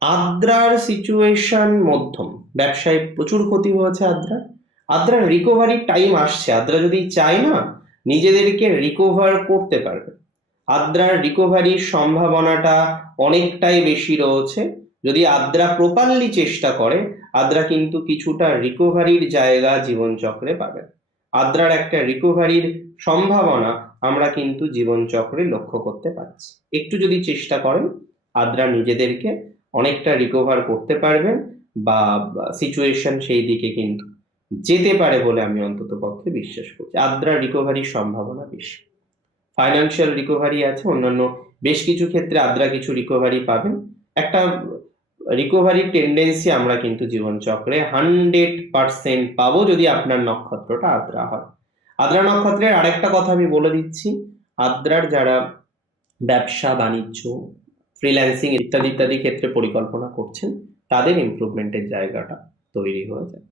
আদ্রার situation মধ্যম, ব্যবসায় প্রচুর ক্ষতি হয়েছে আদ্রার। আদ্রার রিকভারি টাইম আসছে, আদ্রা যদি চায় না নিজেদেরকে রিকভার করতে পারবে। আদ্রার রিকভারির সম্ভাবনাটা অনেকটাই বেশি রয়েছে। যদি আদ্রা প্রপারলি চেষ্টা করে, আদ্রা কিন্তু কিছুটা রিকভারির জায়গা জীবনচক্রে পাবে। আদ্রার একটা রিকভারির সম্ভাবনা আমরা কিন্তু জীবনচক্রে লক্ষ্য করতে পারছি। একটু যদি চেষ্টা করেন, আদ্রা নিজেদেরকে অনেকটা রিকভার করতে পারবেন, বা সিচুয়েশন সেই দিকে কিন্তু যেতে পারে বলে আমি অন্তত পক্ষে বিশ্বাস করছি। আদ্রার রিকভারির সম্ভাবনা বেশি। ফাইন্যান্সিয়াল রিকভারি আছে, অন্যান্য বেশ কিছু ক্ষেত্রে আদ্রা কিছু রিকভারি পাবেন। একটা রিকভারি টেন্ডেন্সি আমরা কিন্তু জীবনচক্রে 100% পাবো, যদি আপনার নক্ষত্রটা আদ্রা হয়। আদ্রা নক্ষত্রের আরেকটা কথা আমি বলে দিচ্ছি, আদ্রার যারা ব্যবসা বাণিজ্য, ফ্রিল্যান্সিং ইত্যাদি ইত্যাদি ক্ষেত্রে পরিকল্পনা করছেন, তাদের ইমপ্রুভমেন্টের জায়গাটা তৈরি হয়ে যায়।